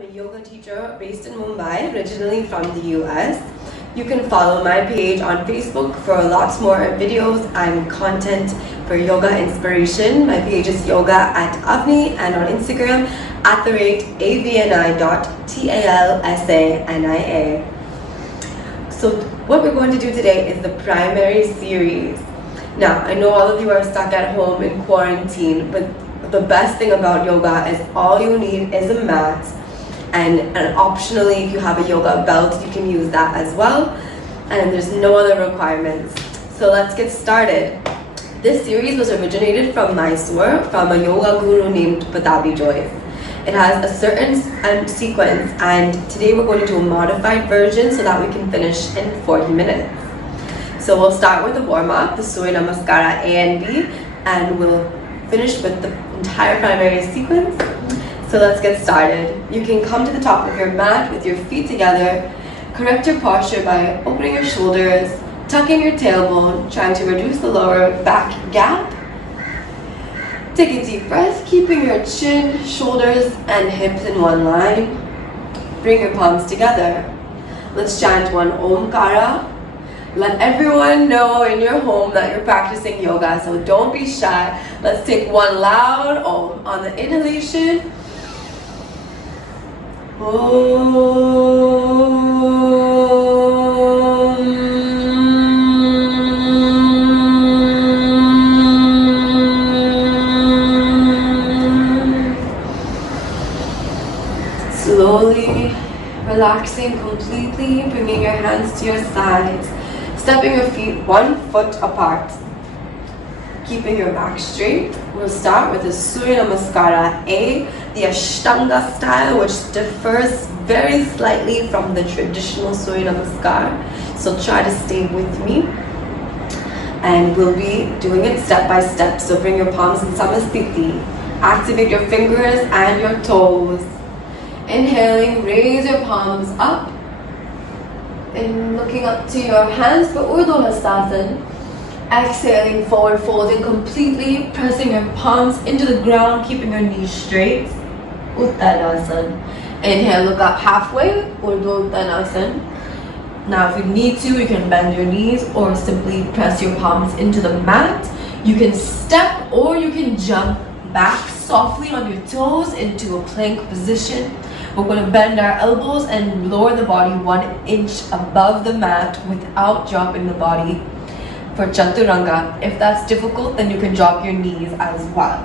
I'm a yoga teacher based in Mumbai, originally from the US. You can follow my page on Facebook for lots more videos and content for yoga inspiration. My page is yoga@Avni and on Instagram @avni.talsania. So what we're going to do today is the primary series. Now, I know all of you are stuck at home in quarantine, but the best thing about yoga is all you need is a mat, and optionally if you have a yoga belt you can use that as well, and there's no other requirements. So let's get started. This series was originated from Mysore from a yoga guru named Patabi Joyce. It has a certain sequence, and today we're going to do a modified version so that we can finish in 40 minutes. So we'll start with the warm-up, the Surya Namaskara A and B, and we'll finish with the entire primary sequence. So let's get started. You can come to the top of your mat with your feet together. Correct your posture by opening your shoulders, tucking your tailbone, trying to reduce the lower back gap. Take a deep breath, keeping your chin, shoulders, and hips in one line. Bring your palms together. Let's chant one Omkara. Let everyone know in your home that you're practicing yoga, so don't be shy. Let's take one loud Om on the inhalation. Om. Slowly relaxing completely, bringing your hands to your sides. Stepping your feet 1 foot apart. Keeping your back straight. We'll start with the Surya Namaskara A, the Ashtanga style, which differs very slightly from the traditional Surya Namaskar. So try to stay with me. And we'll be doing it step by step. So bring your palms in Samasthiti. Activate your fingers and your toes. Inhaling, raise your palms up. And looking up to your hands for Urdhva Hastasana. Exhaling, forward folding completely, pressing your palms into the ground, keeping your knees straight. Uttanasana. Inhale, look up halfway, Urdhva Uttanasana. Now if you need to, you can bend your knees or simply press your palms into the mat. You can step or you can jump back softly on your toes into a plank position. We're going to bend our elbows and lower the body 1 inch above the mat without dropping the body for Chaturanga. If that's difficult, then you can drop your knees as well.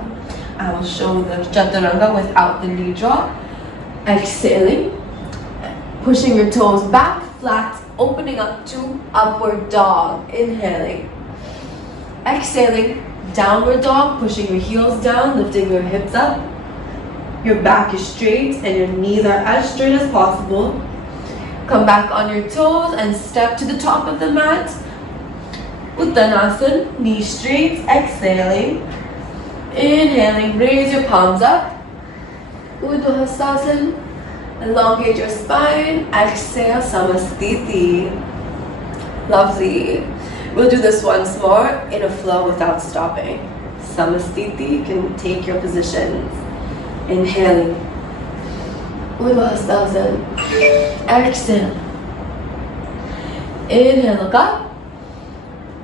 I will show the Chaturanga without the knee drop. Exhaling, pushing your toes back, flat, opening up to upward dog. Inhaling. Exhaling, downward dog, pushing your heels down, lifting your hips up. Your back is straight and your knees are as straight as possible. Come back on your toes and step to the top of the mat. Uttanasana, knees straight, exhaling. Inhaling, raise your palms up. Urdhva Hastasana, elongate your spine. Exhale, Samasthiti. Lovely. We'll do this once more in a flow without stopping. Samasthiti, you can take your positions. Inhaling. Urdhva Hastasana. Exhale. Inhale, look up.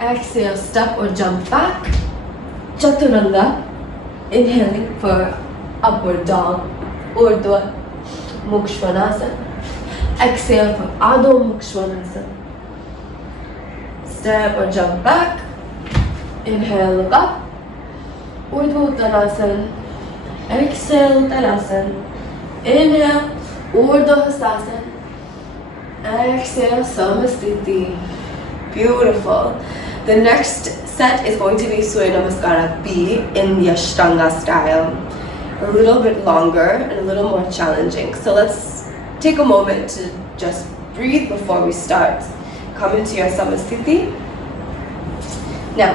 Exhale, step or jump back. Chaturanga. Inhaling for upward dog. Urdhva Mukshvanasana. Exhale for Adho Mukshvanasana. Step or jump back. Inhale, look up. Urdhva Uttanasana. Exhale, Uttanasana. Inhale, Urdhva Hastasana. Exhale, Samasthiti. Beautiful. The next set is going to be Surya Namaskara B in the Ashtanga style. A little bit longer and a little more challenging. So let's take a moment to just breathe before we start. Come into your Samasthiti. Now,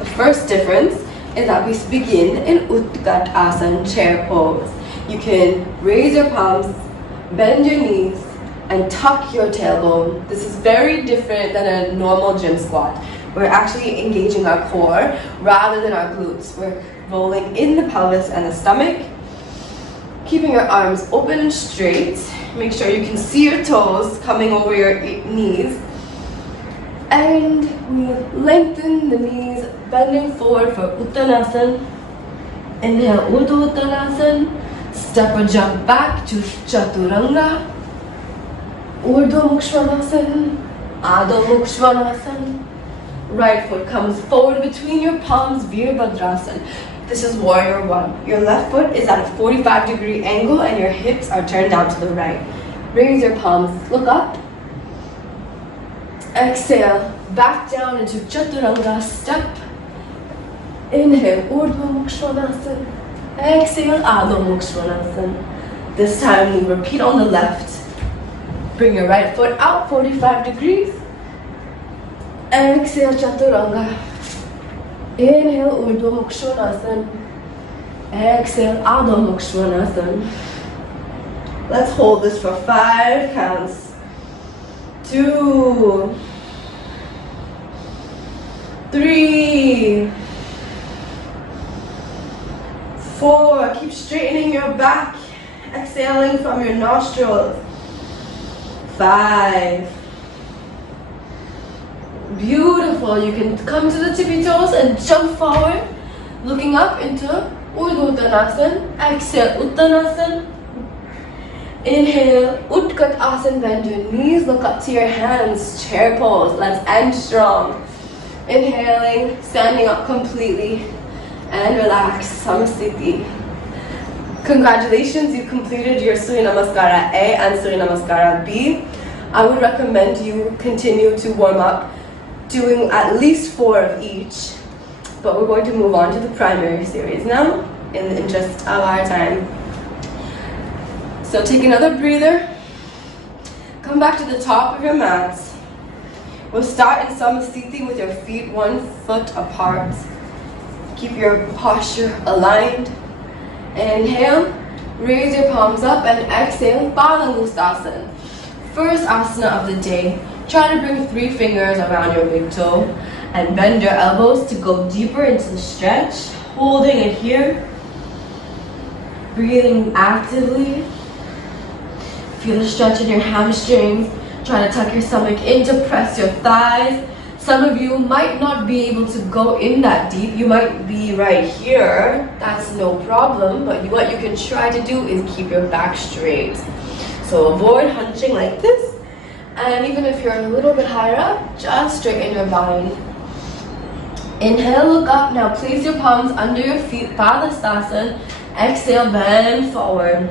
the first difference is that we begin in Utkat Asana, chair pose. You can raise your palms, bend your knees, and tuck your tailbone. This is very different than a normal gym squat. We're actually engaging our core rather than our glutes. We're rolling in the pelvis and the stomach. Keeping your arms open and straight. Make sure you can see your toes coming over your knees. And we lengthen the knees, bending forward for Uttanasana. Inhale, Urdhva Uttanasana. Step or jump back to Chaturanga. Urdhva Mukha Svanasana. Adho Mukha Svanasana. Right foot comes forward between your palms, Virabhadrasana. This is Warrior One. Your left foot is at a 45-degree angle and your hips are turned down to the right. Raise your palms, look up. Exhale, back down into Chaturanga step. Inhale, Urdhva Mukha Svanasana. Exhale, Adho Mukha Svanasana. This time we repeat on the left. Bring your right foot out 45 degrees. Exhale, Chaturanga. Inhale, Urdhva Mukha Svanasana. Exhale, Adho Mukha Svanasana. Let's hold this for 5 counts. 2, 3, 4. Keep straightening your back. Exhaling from your nostrils. 5. Beautiful. You can come to the tippy toes and jump forward, looking up into Urdhva Uttanasana. Exhale, Uttanasana. Inhale, Utkat Asana. Bend your knees, look up to your hands. Chair pose. Let's end strong. Inhaling, standing up completely, and relax. Samasthiti. Congratulations, you completed your Surya Namaskara A and Surya Namaskara B. I would recommend you continue to warm up, doing at least 4 of each. But we're going to move on to the primary series now, in the interest of our time. So take another breather. Come back to the top of your mats. We'll start in Samasthiti with your feet 1 foot apart. Keep your posture aligned. Inhale, raise your palms up, and exhale, Balanusasana. First asana of the day. Try to bring 3 fingers around your big toe and bend your elbows to go deeper into the stretch. Holding it here. Breathing actively. Feel the stretch in your hamstrings. Try to tuck your stomach in to press your thighs. Some of you might not be able to go in that deep. You might be right here. That's no problem. But what you can try to do is keep your back straight. So avoid hunching like this. And even if you're a little bit higher up, just straighten your spine. Inhale, look up. Now place your palms under your feet, Padastasana. Exhale, bend forward.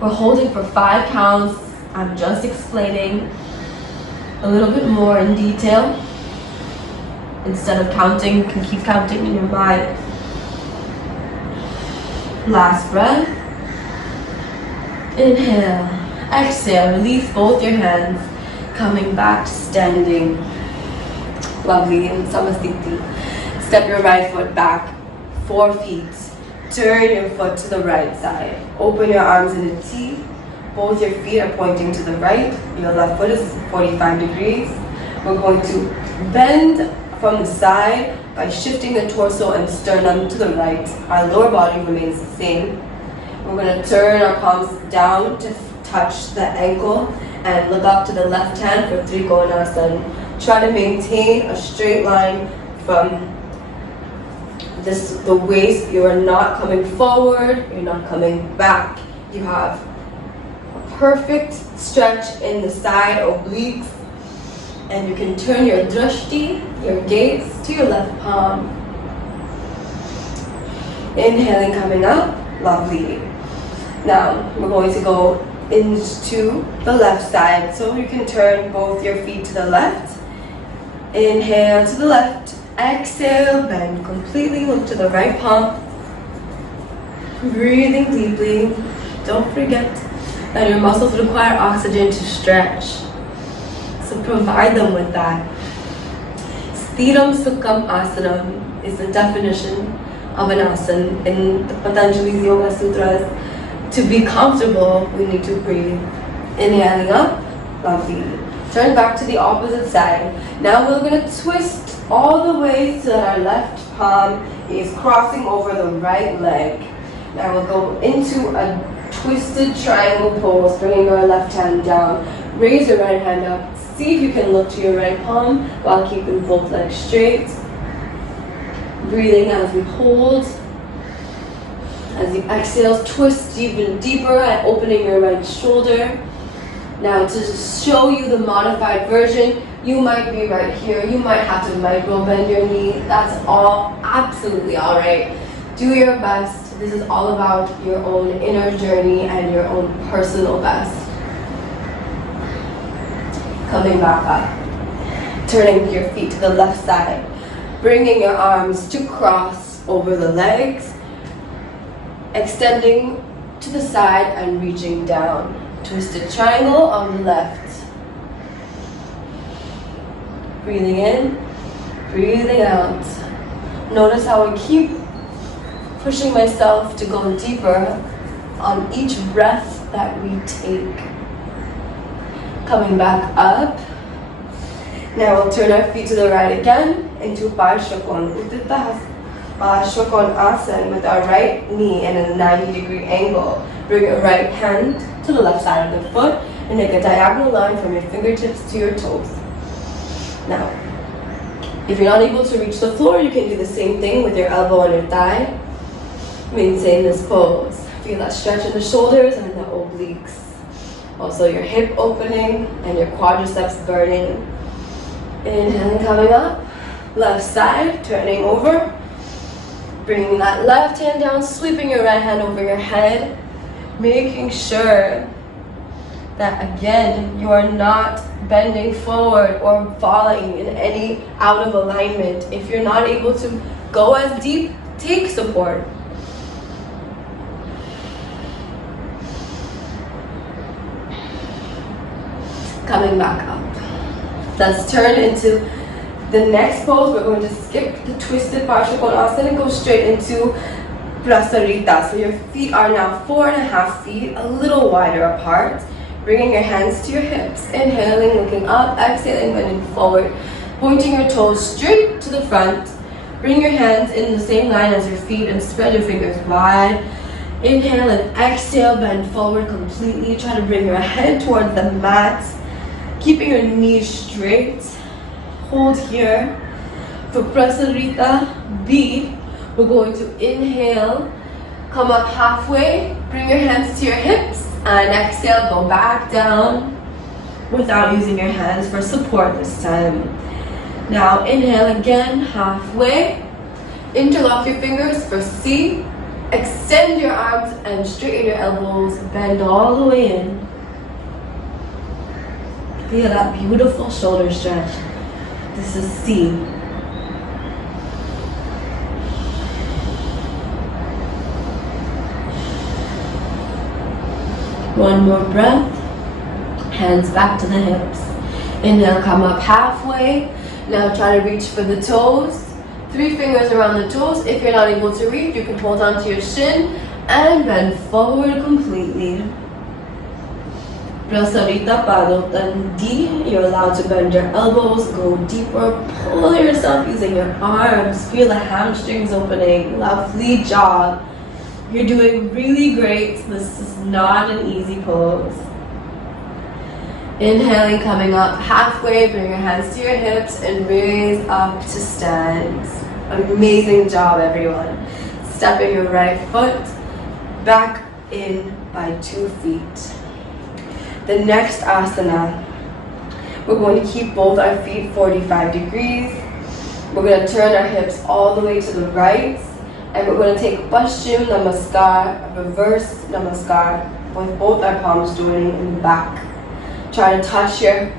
We're holding for 5 counts. I'm just explaining a little bit more in detail. Instead of counting, you can keep counting in your mind. Last breath. Inhale. Exhale. Release both your hands. Coming back, standing. Lovely. In Samasthiti. Step your right foot back 4 feet. Turn your foot to the right side. Open your arms in a T. Both your feet are pointing to the right. Your left foot is 45 degrees. We're going to bend from the side by shifting the torso and sternum to the right. Our lower body remains the same. We're going to turn our palms down to touch the ankle and look up to the left hand for Trikonasana. Try to maintain a straight line from the waist. You are not coming forward, you're not coming back. You have a perfect stretch in the side obliques, and you can turn your drashti, your gaze, to your left palm. Inhaling, coming up. Lovely. Now we're going to go into the left side, so you can turn both your feet to the left. Inhale to the left. Exhale, bend completely, look to the right palm. Breathing deeply. Don't forget that your muscles require oxygen to stretch. So provide them with that. Sthiram Sukham Asanam is the definition of an asana in the Patanjali's Yoga Sutras. To be comfortable, we need to breathe. Inhaling up, lovely. Turn back to the opposite side. Now we're going to twist all the way so that our left palm is crossing over the right leg. Now we'll go into a twisted triangle pose, bringing our left hand down. Raise your right hand up. See if you can look to your right palm while keeping both legs straight. Breathing as we hold. As you exhale, twist even deeper and opening your right shoulder. Now to show you the modified version, you might be right here. You might have to micro bend your knee. That's all absolutely all right. Do your best. This is all about your own inner journey and your own personal best. Coming back up. Turning your feet to the left side. Bringing your arms to cross over the legs. Extending to the side and reaching down. Twisted triangle on the left. Breathing in, breathing out. Notice how I keep pushing myself to go deeper on each breath that we take. Coming back up. Now we'll turn our feet to the right again into Parshakon Asana with our right knee in a 90-degree angle. Bring your right hand to the left side of the foot and make a diagonal line from your fingertips to your toes. Now, if you're not able to reach the floor, you can do the same thing with your elbow on your thigh. Maintain this pose. Feel that stretch in the shoulders and the obliques. Also your hip opening and your quadriceps burning. Inhaling, coming up. Left side, turning over. Bringing that left hand down, sweeping your right hand over your head. Making sure that again, you are not bending forward or falling in any out of alignment. If you're not able to go as deep, take support. Coming back up. Let's turn into the next pose. We're going to skip the twisted Parshakonasana and go straight into Prasarita. So your feet are now 4.5 feet, a little wider apart. Bringing your hands to your hips. Inhaling, looking up. Exhaling, bending forward. Pointing your toes straight to the front. Bring your hands in the same line as your feet and spread your fingers wide. Inhale and exhale, bend forward completely. Try to bring your head towards the mat. Keeping your knees straight. Hold here. For Prasarita B, we're going to inhale, come up halfway, bring your hands to your hips, and exhale, go back down without using your hands for support this time. Now inhale again, halfway, interlock your fingers for C, extend your arms and straighten your elbows, bend all the way in. Feel that beautiful shoulder stretch. This is C. One more breath. Hands back to the hips. Inhale, come up halfway. Now try to reach for the toes. 3 fingers around the toes. If you're not able to reach, you can hold on to your shin and bend forward completely. Prasarita Padotan D. You're allowed to bend your elbows, go deeper, pull yourself using your arms. Feel the hamstrings opening. Lovely job. You're doing really great. This is not an easy pose. Inhaling, coming up halfway, bring your hands to your hips and raise up to stand. Amazing job, everyone. Stepping your right foot back in by 2 feet. The next asana, we're going to keep both our feet 45 degrees. We're going to turn our hips all the way to the right. And we're going to take Paschim Namaskar, reverse Namaskar, with both our palms joining in the back. Try to touch your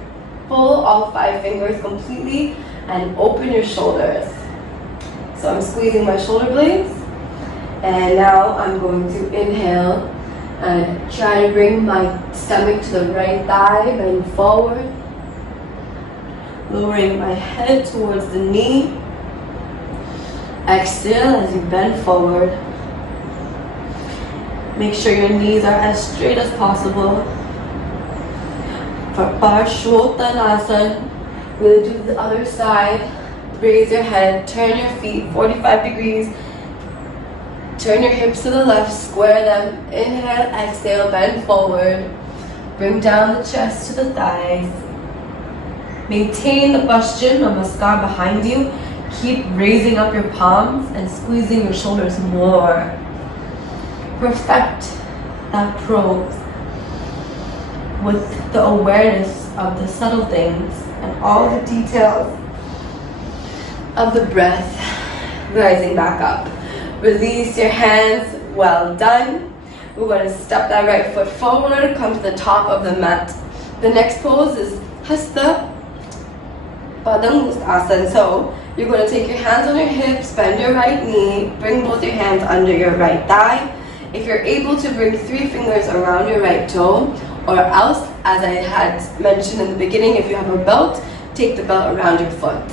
all 5 fingers completely and open your shoulders. So I'm squeezing my shoulder blades. And now I'm going to inhale and try to bring my stomach to the right thigh, bend forward. Lowering my head towards the knee. Exhale as you bend forward. Make sure your knees are as straight as possible. For Parshvottanasana, we'll do the other side. Raise your head, turn your feet 45 degrees. Turn your hips to the left, square them. Inhale, exhale, bend forward. Bring down the chest to the thighs. Maintain the Paschim, Namaskar behind you. Keep raising up your palms and squeezing your shoulders more. Perfect that pose with the awareness of the subtle things and all the details of the breath. Rising back up. Release your hands. Well done. We're going to step that right foot forward, come to the top of the mat. The next pose is Hasta Padangustasana. So you're going to take your hands on your hips, bend your right knee, bring both your hands under your right thigh. If you're able to bring 3 fingers around your right toe, or else, as I had mentioned in the beginning, if you have a belt, take the belt around your foot.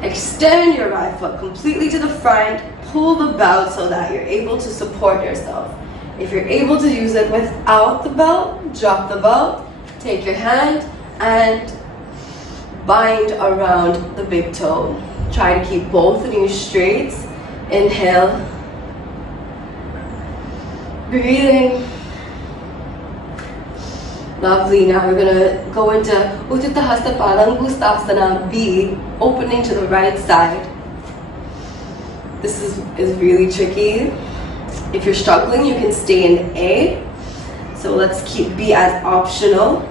Extend your right foot completely to the front, pull the belt so that you're able to support yourself. If you're able to use it without the belt, drop the belt, take your hand and bind around the big toe. Try to keep both knees straight. Inhale. Breathing. Lovely. Now we're going to go into Utthita Hasta Padangustasana B, opening to the right side. This is really tricky. If you're struggling, you can stay in A. So let's keep B as optional.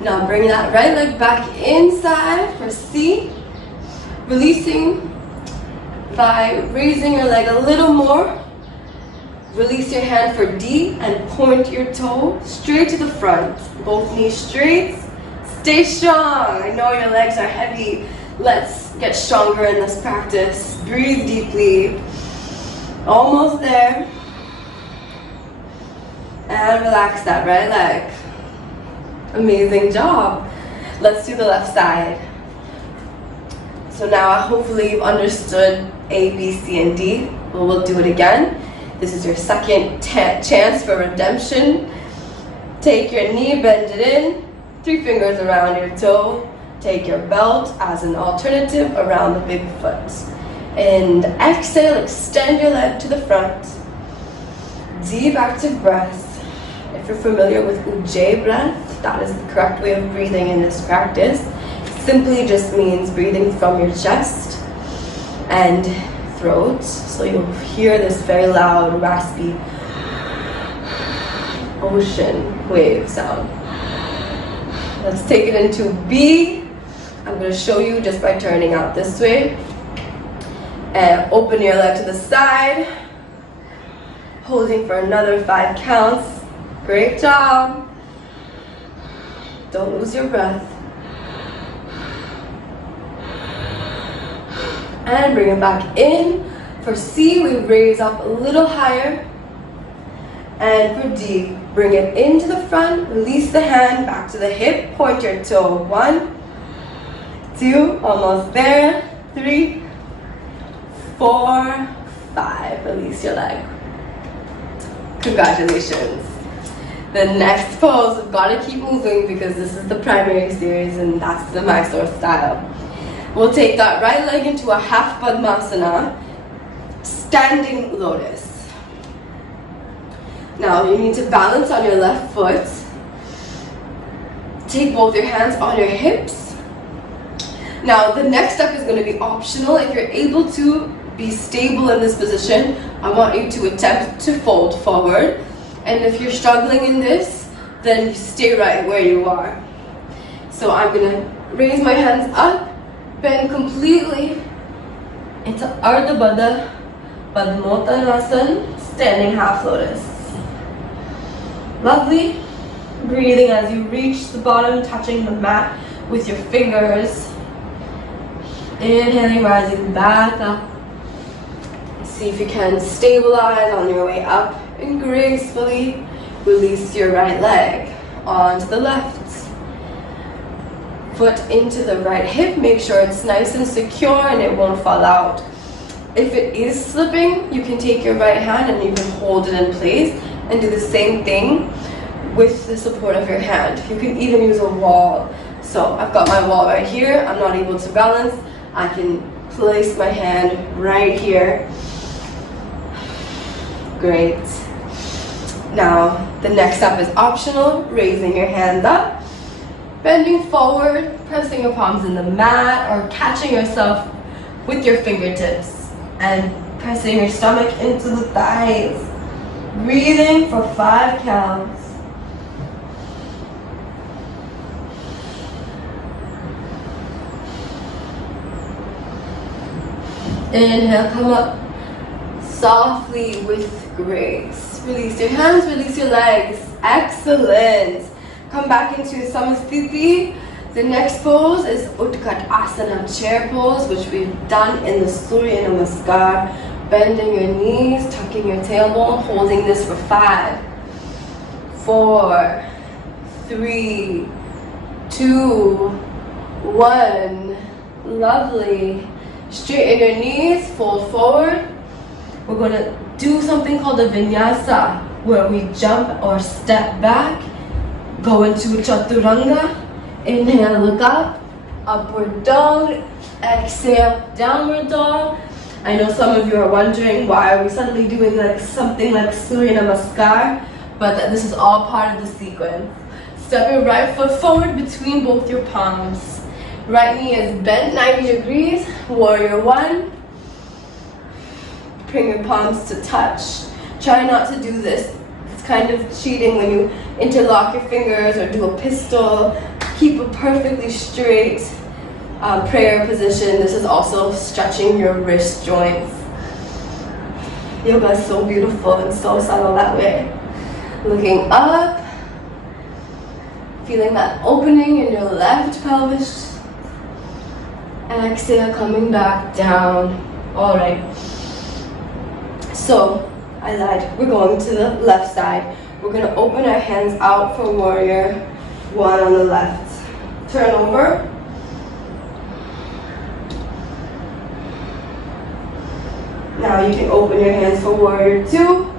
Now bring that right leg back inside for C. Releasing by raising your leg a little more. Release your hand for D and point your toe straight to the front. Both knees straight. Stay strong. I know your legs are heavy. Let's get stronger in this practice. Breathe deeply. Almost there. And relax that right leg. Amazing job. Let's do the left side. So now hopefully you've understood A, B, C, and D. But we'll do it again. This is your second chance for redemption. Take your knee, bend it in. 3 fingers around your toe. Take your belt as an alternative around the big foot. And exhale, extend your leg to the front. Deep active breath. If you're familiar with Ujjayi breath, that is the correct way of breathing in this practice. Simply just means breathing from your chest and throat. So you'll hear this very loud, raspy ocean wave sound. Let's take it into B. I'm going to show you just by turning out this way. And open your leg to the side. Holding for another 5 counts. Great job. Don't lose your breath. And bring it back in. For C, we raise up a little higher. And for D, bring it into the front. Release the hand back to the hip. Point your toe. 1, 2, almost there. 3, 4, 5. Release your leg. Congratulations. The next pose, we've got to keep moving because this is the primary series and that's the Mysore style. We'll take that right leg into a half Padmasana, standing lotus. Now you need to balance on your left foot. Take both your hands on your hips. Now the next step is going to be optional. If you're able to be stable in this position, I want you to attempt to fold forward. And if you're struggling in this, then you stay right where you are. So I'm going to raise my hands up, bend completely into Ardha Baddha Padmottanasana, standing half lotus. Lovely. Breathing as you reach the bottom, touching the mat with your fingers. Inhaling, rising back up. See if you can stabilize on your way up and gracefully release your right leg onto the left. Foot into the right hip. Make sure it's nice and secure and it won't fall out. If it is slipping, you can take your right hand and you can hold it in place and do the same thing with the support of your hand. You can even use a wall. So I've got my wall right here. I'm not able to balance. I can place my hand right here. Great. Now, the next step is optional, raising your hand up, bending forward, pressing your palms in the mat, or catching yourself with your fingertips and pressing your stomach into the thighs. Breathing for 5 counts. Inhale, come up softly with grace. Release your hands, release your legs. Excellent. Come back into Samasthiti. The next pose is Utkatasana, chair pose, which we've done in the Surya Namaskar. Bending your knees, tucking your tailbone, holding this for 5, 4, 3, 2, 1. Lovely. Straighten your knees, fold forward. We're going to do something called a vinyasa, where we jump or step back, go into chaturanga. Inhale, look up, upward dog. Exhale, downward dog. I know some of you are wondering why are we suddenly doing like something like Surya Namaskar, but this is all part of the sequence. Step your right foot forward between both your palms. Right knee is bent 90 degrees, warrior 1. Bring your palms to touch. Try not to do this. It's kind of cheating when you interlock your fingers or do a pistol. Keep a perfectly straight prayer position. This is also stretching your wrist joints. Yoga is so beautiful and so subtle that way. Looking up, feeling that opening in your left pelvis. Exhale, coming back down. All right. So, I lied. We're going to the left side. We're going to open our hands out for warrior 1 on the left. Turn over. Now you can open your hands for warrior 2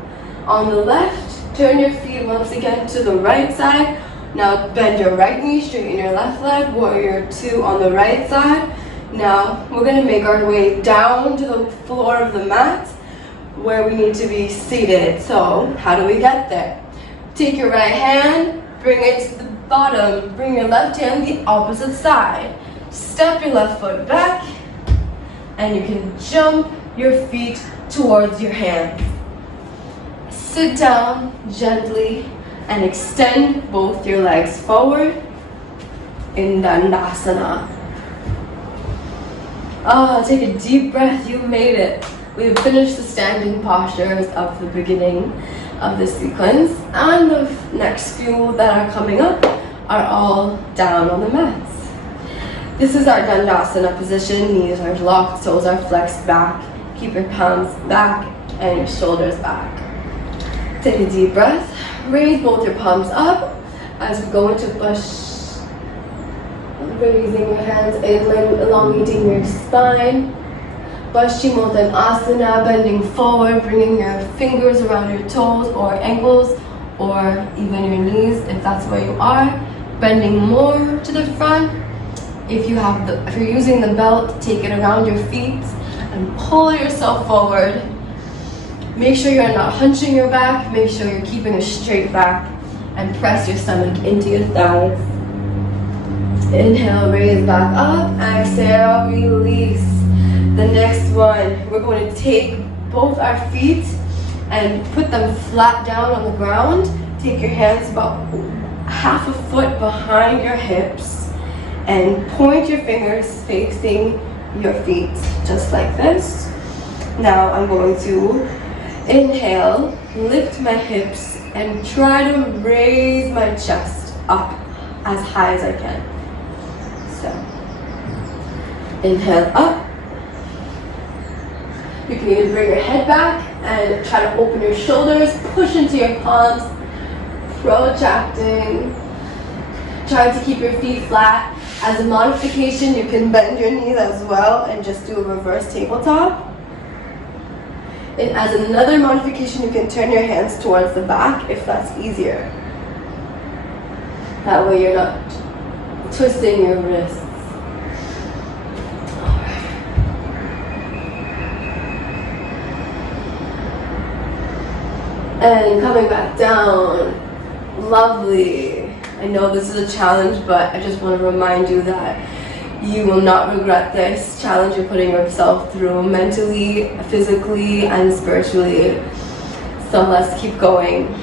on the left. Turn your feet once again to the right side. Now bend your right knee, straighten your left leg. Warrior 2 on the right side. Now we're going to make our way down to the floor of the mat where we need to be seated. So how do we get there? Take your right hand, bring it to the bottom. Bring your left hand the opposite side. Step your left foot back and you can jump your feet towards your hands. Sit down gently and extend both your legs forward in dandasana. Take a deep breath, you made it. We've finished the standing postures of the beginning of this sequence, and the next few that are coming up are all down on the mats. This is our dandasana position. Knees are locked, toes are flexed back. Keep your palms back and your shoulders back. Take a deep breath. Raise both your palms up as we go into push. Raising your hands, elongating your spine. Paschimottanasana, bending forward, bringing your fingers around your toes or ankles or even your knees if that's where you are. Bending more to the front. If you're using the belt, take it around your feet and pull yourself forward. Make sure you're not hunching your back. Make sure you're keeping a straight back and press your stomach into your thighs. Inhale, raise back up. Exhale, release. The next one, we're going to take both our feet and put them flat down on the ground. Take your hands about half a foot behind your hips and point your fingers facing your feet, just like this. Now I'm going to inhale, lift my hips, and try to raise my chest up as high as I can. So, inhale up. You can either bring your head back and try to open your shoulders, push into your palms, protracting. Try to keep your feet flat. As a modification, you can bend your knees as well and just do a reverse tabletop. And as another modification, you can turn your hands towards the back if that's easier. That way you're not twisting your wrists. And coming back down. Lovely. I know this is a challenge, but I just want to remind you that you will not regret this challenge you're putting yourself through mentally, physically, and spiritually. So let's keep going.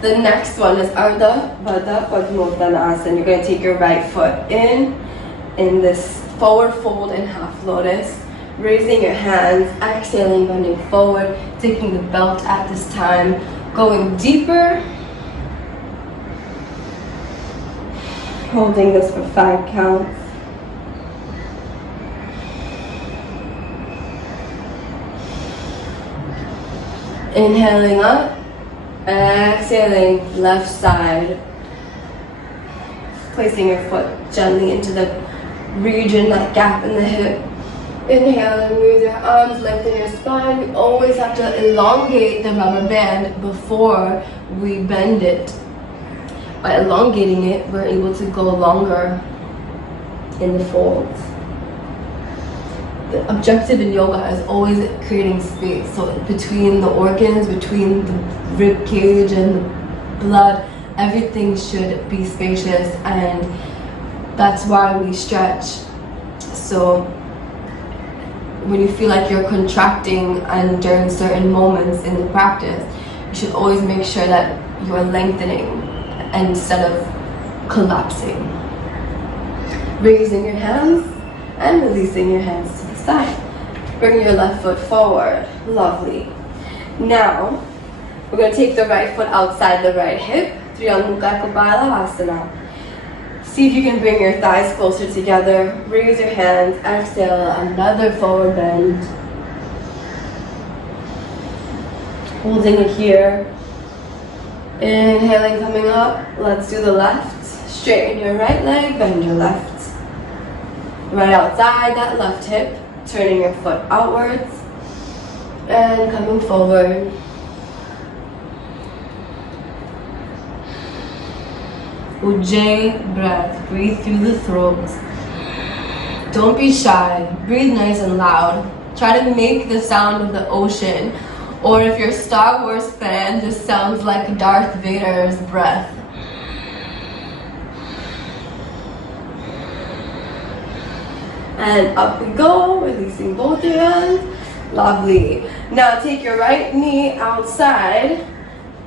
The next one is Ardha Baddha Padmottanasana. You're going to take your right foot in this forward fold and half lotus. Raising your hands, exhaling, bending forward, taking the belt at this time, going deeper. Holding this for 5 counts. Inhaling up, exhaling, left side. Placing your foot gently into the region, that gap in the hip. Inhale and move your arms, lengthen your spine. We always have to elongate the rubber band before we bend it. By elongating it, we're able to go longer in the folds. The objective in yoga is always creating space. So between the organs, between the rib cage and the blood, everything should be spacious, and that's why we stretch. So when you feel like you're contracting and during certain moments in the practice, you should always make sure that you're lengthening instead of collapsing. Raising your hands and releasing your hands to the side. Bring your left foot forward. Lovely. Now, we're going to take the right foot outside the right hip. Triyanmukha Kapalabhasana. See if you can bring your thighs closer together. Raise your hands. Exhale, another forward bend. Holding it here. Inhaling, coming up. Let's do the left. Straighten your right leg, bend your left. Right outside that left hip. Turning your foot outwards. And coming forward. Ujjayi breath. Breathe through the throat. Don't be shy. Breathe nice and loud. Try to make the sound of the ocean. Or if you're a Star Wars fan, this sounds like Darth Vader's breath. And up we go, releasing both your hands. Lovely. Now take your right knee outside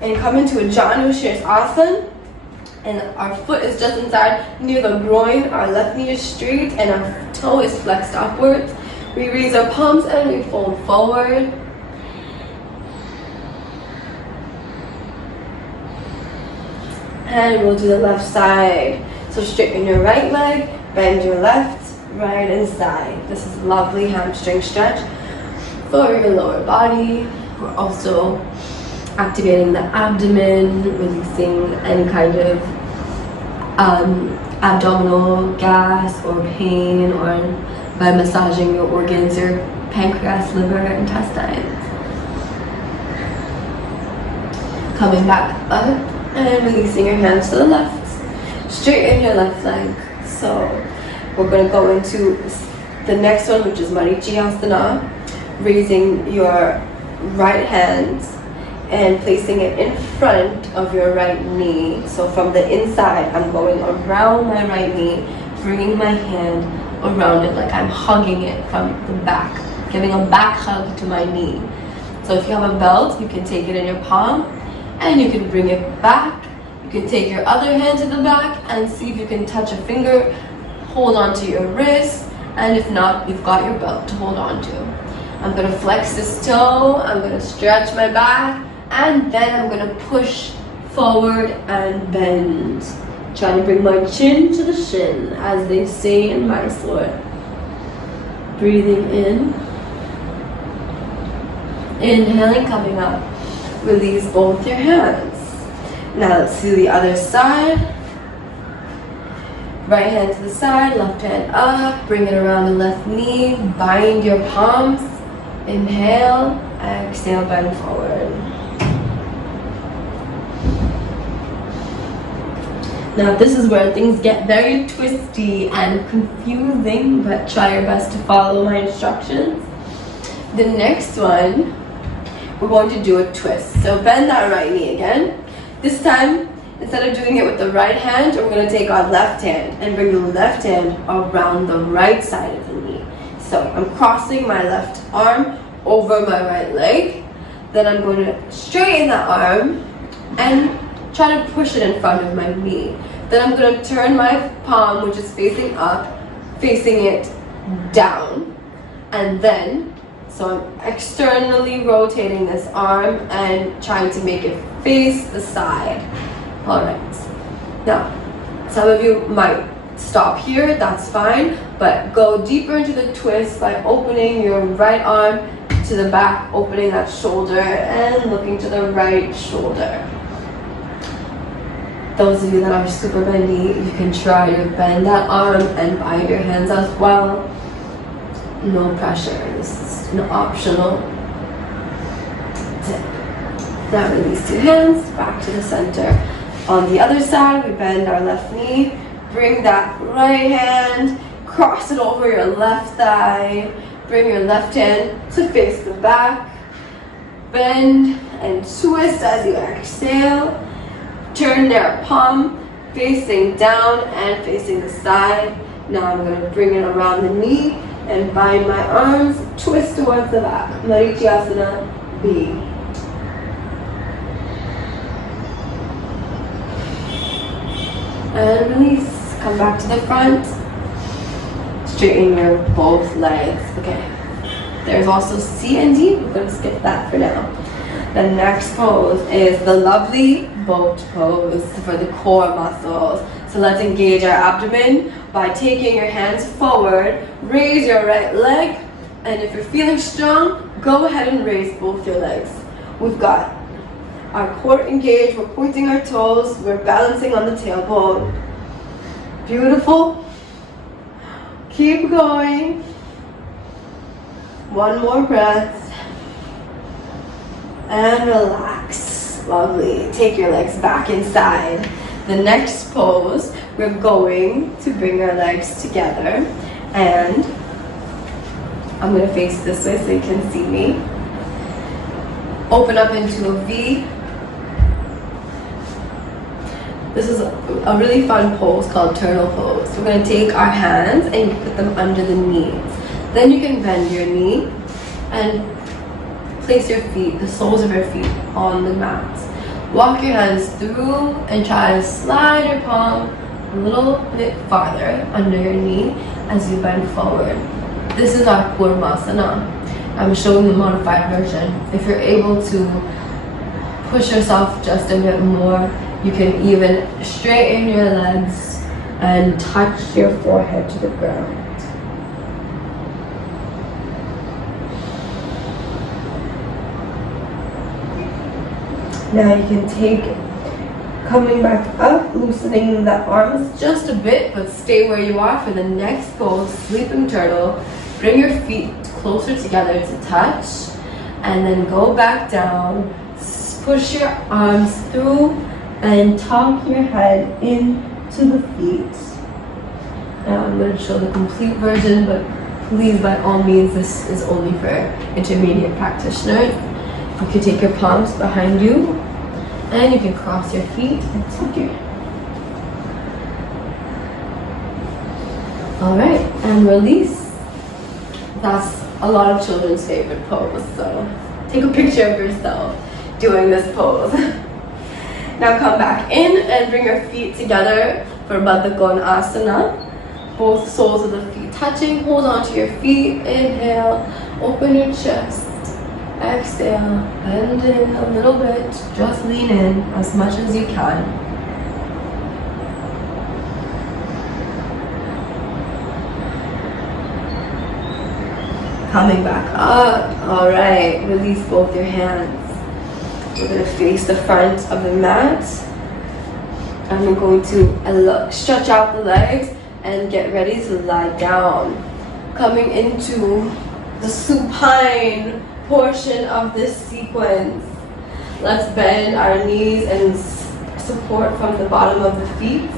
and come into a Janu Shirsasana. And our foot is just inside near the groin. Our left knee is straight and our toe is flexed upwards. We raise our palms and we fold forward. And we'll do the left side. So straighten your right leg, bend your left, right and side. This is a lovely hamstring stretch for your lower body. We're also activating the abdomen, releasing any kind of abdominal gas or pain, or by massaging your organs, your pancreas, liver, intestines. Coming back up and releasing your hands to the left. Straighten your left leg. So we're going to go into the next one, which is Marichyasana. Raising your right hand and placing it in front of your right knee. So from the inside, I'm going around my right knee, bringing my hand around it like I'm hugging it from the back, giving a back hug to my knee. So if you have a belt, you can take it in your palm and you can bring it back. You can take your other hand to the back and see if you can touch a finger, hold on to your wrist, and if not, you've got your belt to hold on to. I'm going to flex this toe, I'm going to stretch my back, and then I'm going to push forward and bend. Trying to bring my chin to the shin, as they say in Mysore. Breathing in. Inhaling, coming up. Release both your hands. Now let's do the other side. Right hand to the side, left hand up. Bring it around the left knee. Bind your palms. Inhale, exhale, bend forward. Now this is where things get very twisty and confusing, but try your best to follow my instructions. The next one, we're going to do a twist. So bend that right knee again. This time, instead of doing it with the right hand, we're going to take our left hand and bring the left hand around the right side of the knee. So I'm crossing my left arm over my right leg. Then I'm going to straighten that arm and try to push it in front of my knee. Then I'm going to turn my palm, which is facing up, facing it down. And then, so I'm externally rotating this arm and trying to make it face the side. Alright. Now, some of you might stop here, that's fine, but go deeper into the twist by opening your right arm to the back, opening that shoulder and looking to the right shoulder. Those of you that are super bendy, you can try to bend that arm and bind your hands as well. No pressure, this is optional. Now release 2 hands, back to the center. On the other side, we bend our left knee, bring that right hand, cross it over your left thigh, bring your left hand to face the back, bend and twist as you exhale. Turn their palm facing down and facing the side. Now I'm going to bring it around the knee and bind my arms, twist towards the back. Marichyasana B. And release. Come back to the front. Straighten your both legs. Okay. There's also C and D. We're going to skip that for now. The next pose is the lovely boat pose for the core muscles. So let's engage our abdomen by taking your hands forward. Raise your right leg. And if you're feeling strong, go ahead and raise both your legs. We've got our core engaged. We're pointing our toes. We're balancing on the tailbone. Beautiful. Keep going. One more breath. And relax. Lovely. Take your legs back inside. The next pose, we're going to bring our legs together. And I'm going to face this way so you can see me. Open up into a V. This is a really fun pose called turtle pose. We're going to take our hands and put them under the knees. Then you can bend your knee and place your feet, the soles of your feet, on the mat. Walk your hands through and try to slide your palm a little bit farther under your knee as you bend forward. This is our Purmasana. I'm showing the modified version. If you're able to push yourself just a bit more, you can even straighten your legs and touch your forehead to the ground. Now you can take, coming back up, loosening the arms just a bit, but stay where you are for the next pose, sleeping turtle. Bring your feet closer together to touch, and then go back down. Push your arms through and tuck your head into the feet. Now I'm going to show the complete version, but please, by all means, this is only for intermediate practitioners. You can take your palms behind you and you can cross your feet and tuck your head. Alright, and release. That's a lot of children's favorite pose, so take a picture of yourself doing this pose. Now come back in and bring your feet together for Baddha Konasana. Both soles of the feet touching. Hold on to your feet. Inhale, open your chest. Exhale, bend in a little bit. Just lean in as much as you can. Coming back up. Alright, release both your hands. We're going to face the front of the mat. And we're going to stretch out the legs and get ready to lie down. Coming into the supine portion of this sequence. Let's bend our knees and support from the bottom of the feet.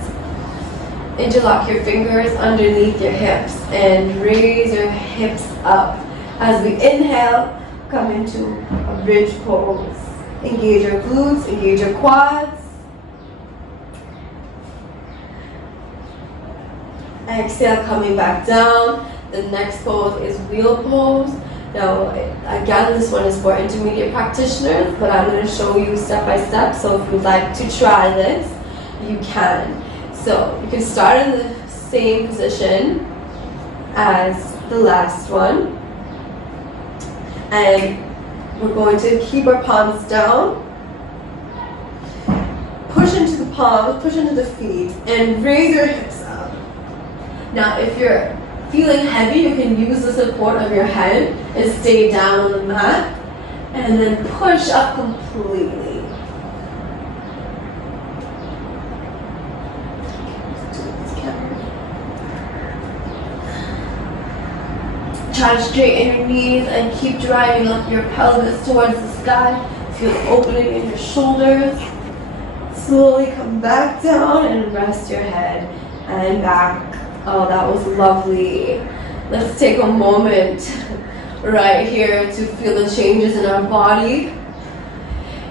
Interlock your fingers underneath your hips and raise your hips up. As we inhale, come into a bridge pose. Engage your glutes, engage your quads. Exhale, coming back down. The next pose is wheel pose. Now, again, this one is for intermediate practitioners, but I'm going to show you step by step. So if you'd like to try this, you can. So you can start in the same position as the last one. And we're going to keep our palms down. Push into the palms, push into the feet, and raise your hips up. Now, if you're feeling heavy, you can use the support of your head and stay down on the mat. And then push up completely. Try to straighten your knees and keep driving up your pelvis towards the sky. Feel the opening in your shoulders. Slowly come back down and rest your head and back. Oh, that was lovely. Let's take a moment right here to feel the changes in our body.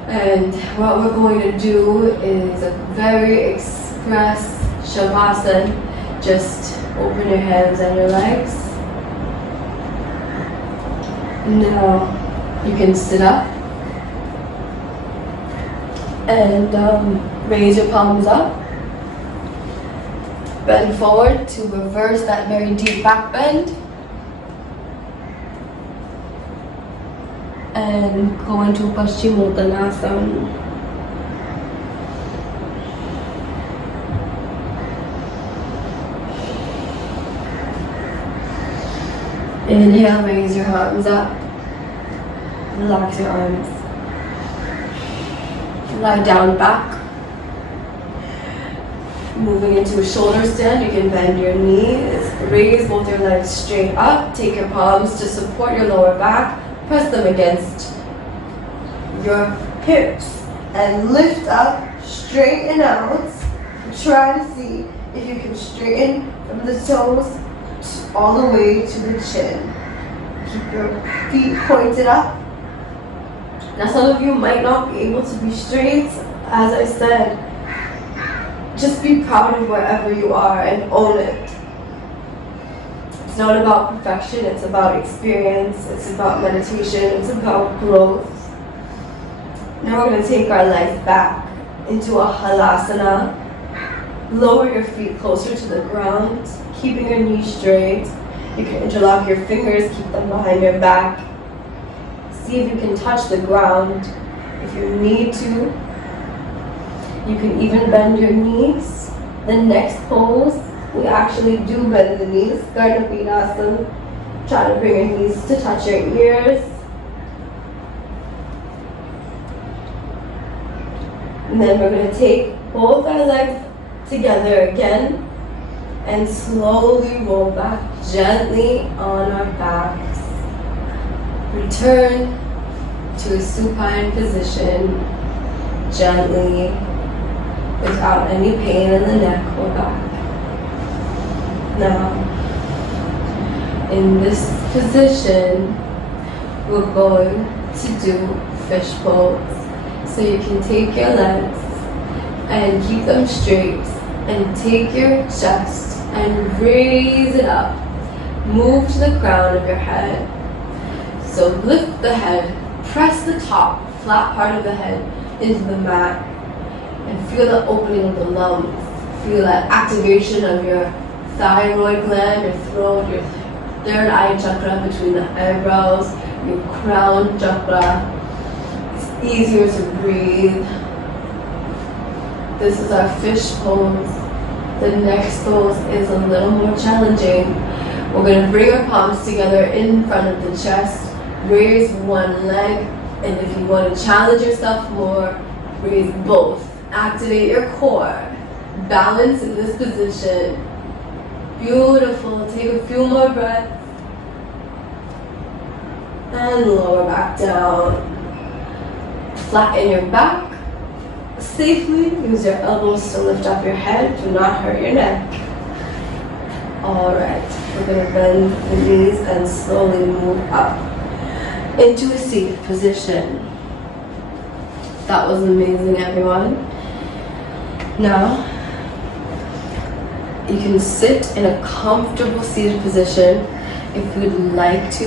And what we're going to do is a very express shavasana. Just open your hands and your legs. Now you can sit up and raise your palms up. Bend forward to reverse that very deep back bend. And go into Paschimottanasana. Inhale, raise your arms up. Relax your arms. Lie down back. Moving into a shoulder stand, you can bend your knees. Raise both your legs straight up. Take your palms to support your lower back. Press them against your hips. And lift up, straighten out. Try to see if you can straighten from the toes all the way to the chin. Keep your feet pointed up. Now some of you might not be able to be straight. As I said, just be proud of wherever you are and own it. It's not about perfection, it's about experience, it's about meditation, it's about growth. Now we're going to take our legs back into a halasana. Lower your feet closer to the ground, keeping your knees straight. You can interlock your fingers, keep them behind your back. See if you can touch the ground. If you need to, you can even bend your knees. The next pose, we actually do bend the knees. Gardapinasana. Try to bring your knees to touch your ears. And then we're going to take both our legs together again and slowly roll back gently on our backs. Return to a supine position gently without any pain in the neck or back. Now, in this position, we're going to do fish pose. So you can take your legs and keep them straight and take your chest and raise it up. Move to the crown of your head. So lift the head, press the top, flat part of the head into the mat and feel the opening of the lungs. Feel that activation of your thyroid gland, your throat, your third eye chakra between the eyebrows, your crown chakra. It's easier to breathe. This is our fish pose. The next pose is a little more challenging. We're going to bring our palms together in front of the chest. Raise one leg, and if you want to challenge yourself more, raise both. Activate your core. Balance in this position. Beautiful. Take a few more breaths. And lower back down. Flatten your back. Safely use your elbows to lift up your head. Do not hurt your neck. Alright, we're going to bend the knees and slowly move up. into a seated position. That was amazing, everyone. Now, you can sit in a comfortable seated position. If you would like to,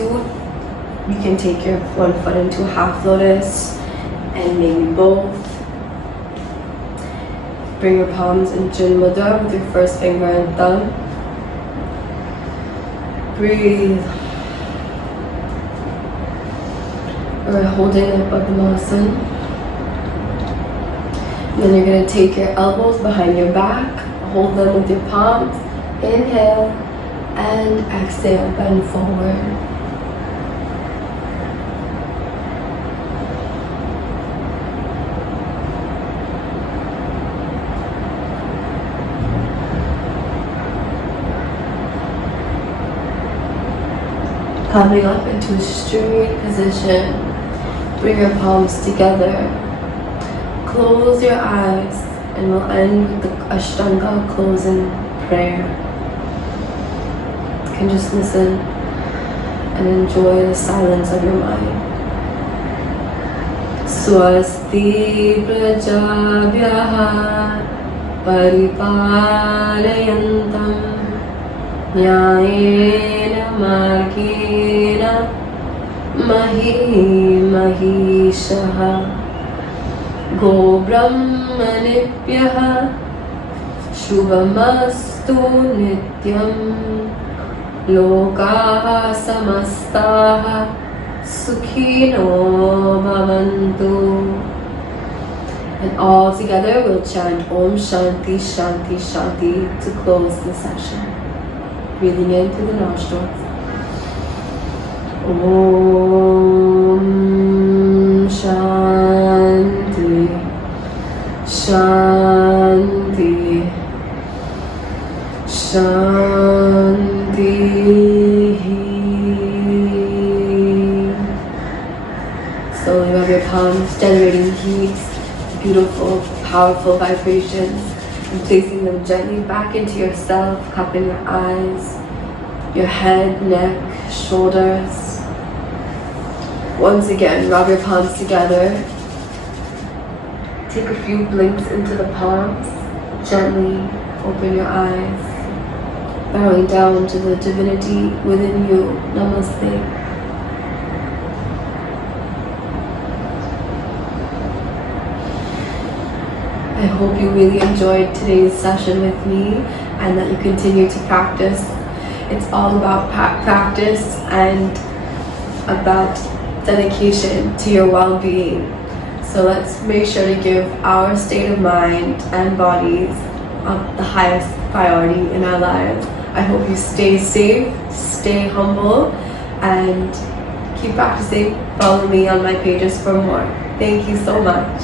you can take your one foot into a half lotus and maybe both. Bring your palms in Chin Mudra with your first finger and thumb. Breathe. We're holding up Padmasana. Then you're going to take your elbows behind your back, hold them with your palms, inhale, and exhale, bend forward. Coming up into a straight position, bring your palms together. Close your eyes and we'll end with the Ashtanga closing prayer. You can just listen and enjoy the silence of your mind. Swasti prajabhyaha paripalayantam nyayena margena mahi mahishaha Go Brahmanibhyaha Shubhamastu Nityam Lokaha Samastaha Sukhino Bhavantu. And all together we'll chant Om Shanti Shanti Shanti to close the session. Breathing in through the nostrils. Om Shanti Shanti Shanti. Slowly rub your palms, generating heat, beautiful, powerful vibrations, and placing them gently back into yourself, cupping your eyes, your head, neck, shoulders. Once again, rub your palms together. Take a few blinks into the palms. Gently open your eyes, bowing down to the divinity within you. Namaste. I hope you really enjoyed today's session with me and that you continue to practice. It's all about practice and about dedication to your well-being. So let's make sure to give our state of mind and bodies the highest priority in our lives. I hope you stay safe, stay humble, and keep practicing. Follow me on my pages for more. Thank you so much.